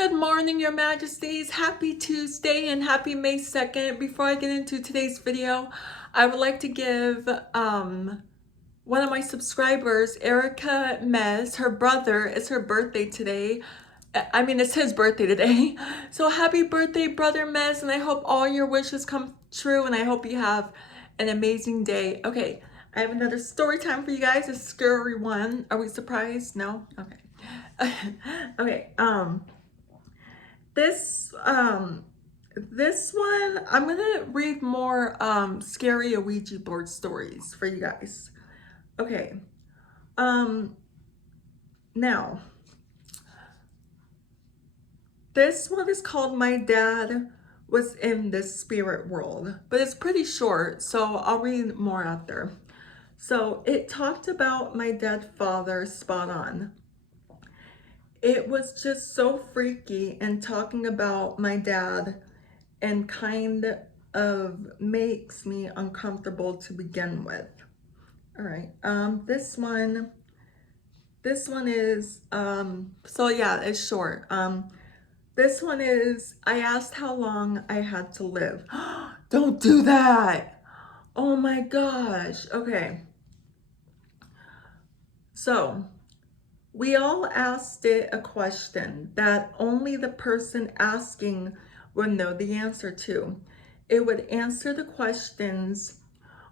Good morning, Your Majesties. Happy Tuesday and happy May 2nd. Before I get into today's video, I would like to give one of my subscribers, Erica Mez, her brother, it's her birthday today. I mean, it's his birthday today. So happy birthday, Brother Mez, and I hope all your wishes come true, and I hope you have an amazing day. Okay, I have another story time for you guys, a scary one. Are we surprised? No? Okay. Okay, this this one, I'm gonna read more scary Ouija board stories for you guys. Okay. Now, this one is called My Dad Was in the Spirit World, but it's pretty short, so I'll read more after. So it talked about my dead father spot on. It was just so freaky, and talking about my dad and kind of makes me uncomfortable to begin with. All right, this one is, so yeah, it's short. This one is, I asked how long I had to live. Don't do that. Oh my gosh. Okay. So we all asked it a question that only the person asking would know the answer to. It would answer the questions.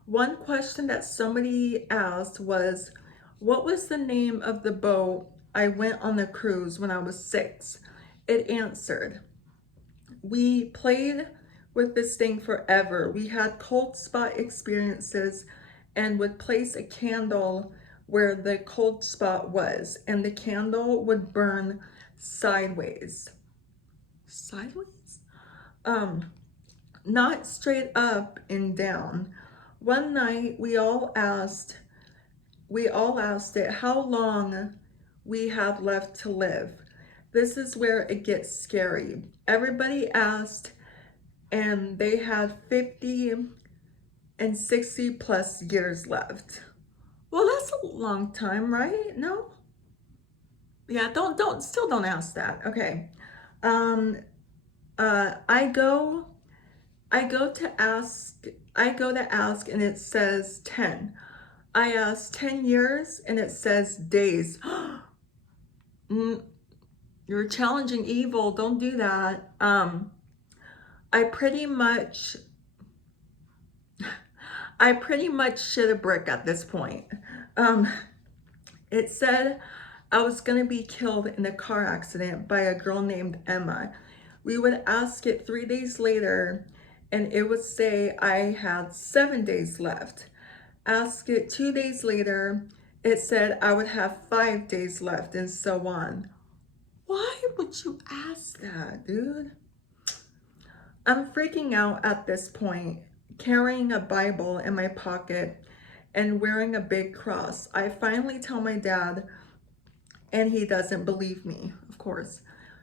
One question that somebody asked was, what was the name of the boat I went on the cruise when I was 6? It answered. We played with this thing forever. We had cold spot experiences and would place a candle where the cold spot was, and the candle would burn sideways. Sideways? Not straight up and down. One night we all asked it how long we had left to live. This is where it gets scary. Everybody asked, and they had 50 and 60 plus years left. Well, that's a long time, right? No? Yeah, still don't ask that. Okay. I go to ask and it says 10. I asked 10 years and it says days. You're challenging evil. Don't do that. I pretty much shit a brick at this point. It said I was gonna be killed in a car accident by a girl named Emma. We would ask it 3 days later and it would say I had 7 days left. Ask it 2 days later, it said I would have 5 days left, and so on. Why would you ask that, dude? I'm freaking out at this point, carrying a Bible in my pocket and wearing a big cross. I finally tell my dad, and he doesn't believe me, of course.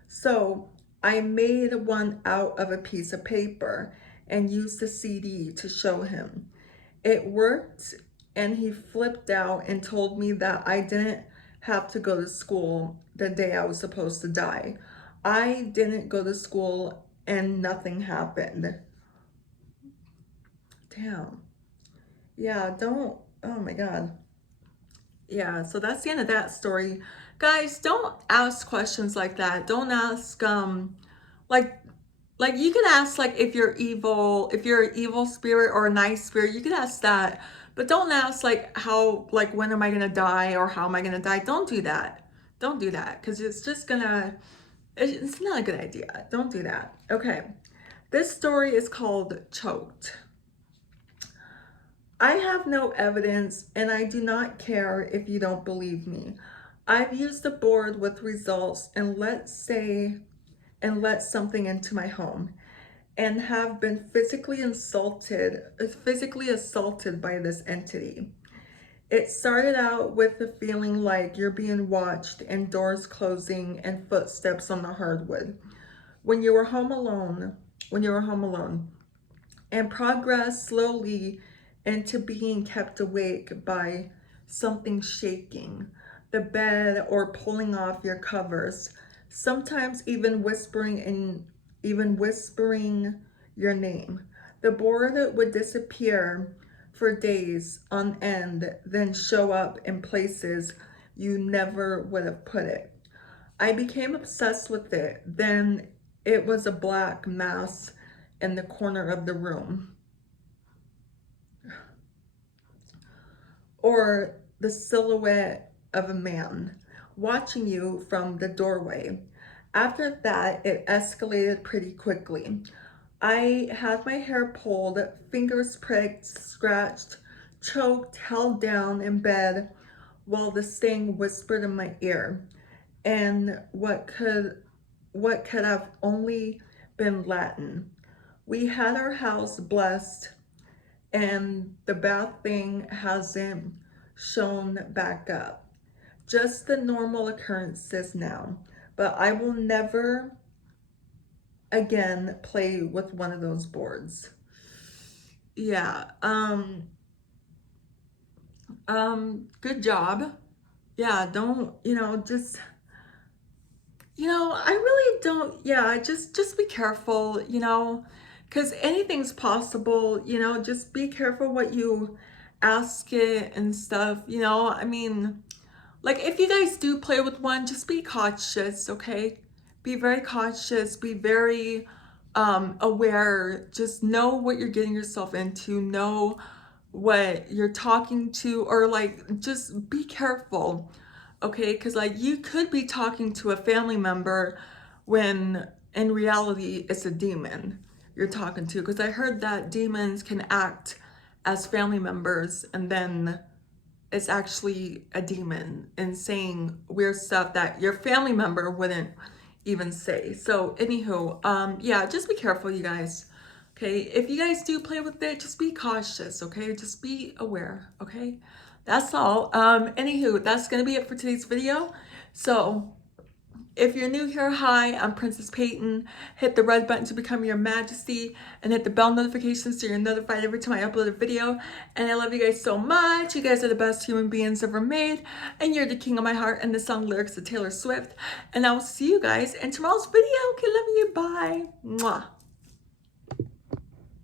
So I made one out of a piece of paper and used the CD to show him. It worked, and he flipped out and told me that I didn't have to go to school the day I was supposed to die. I didn't go to school and nothing happened. Damn. Yeah, don't, oh my God. Yeah, so that's the end of that story. Guys, don't ask questions like that. Don't ask, like, you can ask like if you're an evil spirit or a nice spirit, you can ask that. But don't ask like when am I gonna die or how am I gonna die? Don't do that. Don't do that, because it's not a good idea. Don't do that. Okay. This story is called Choked. I have no evidence and I do not care if you don't believe me. I've used the board with results and let something into my home and have been physically assaulted by this entity. It started out with the feeling like you're being watched and doors closing and footsteps on the hardwood when you were home alone, and progressed slowly into being kept awake by something shaking the bed or pulling off your covers. sometimes even whispering your name. The board would disappear for days on end, then show up in places you never would have put it. I became obsessed with it. Then it was a black mass in the corner of the room, or the silhouette of a man watching you from the doorway. After that, it escalated pretty quickly. I had my hair pulled, fingers pricked, scratched, choked, held down in bed while this thing whispered in my ear. And what could have only been Latin. We had our house blessed, and the bad thing hasn't shown back up. Just the normal occurrences now. But I will never again play with one of those boards. Yeah, good job. Yeah, don't, just, I really don't, yeah, just be careful, because anything's possible, just be careful what you ask it and stuff, I mean, like if you guys do play with one, just be cautious, okay? Be very cautious, be very aware, just know what you're getting yourself into, know what you're talking to, or like just be careful, okay? Because like you could be talking to a family member when in reality it's a demon you're talking to, because I heard that demons can act as family members and then it's actually a demon and saying weird stuff that your family member wouldn't even say. So anywho, yeah, just be careful, you guys. Okay, if you guys do play with it, just be cautious, okay? Just be aware, okay? That's all. Anywho, that's gonna be it for today's video. So if you're new here, hi, I'm Princess Peyton. Hit the red button to become your majesty and hit the bell notifications so you're notified every time I upload a video. And I love you guys so much. You guys are the best human beings ever made. And you're the king of my heart, and the song lyrics of Taylor Swift. And I will see you guys in tomorrow's video. Okay, love you. Bye. Mwah.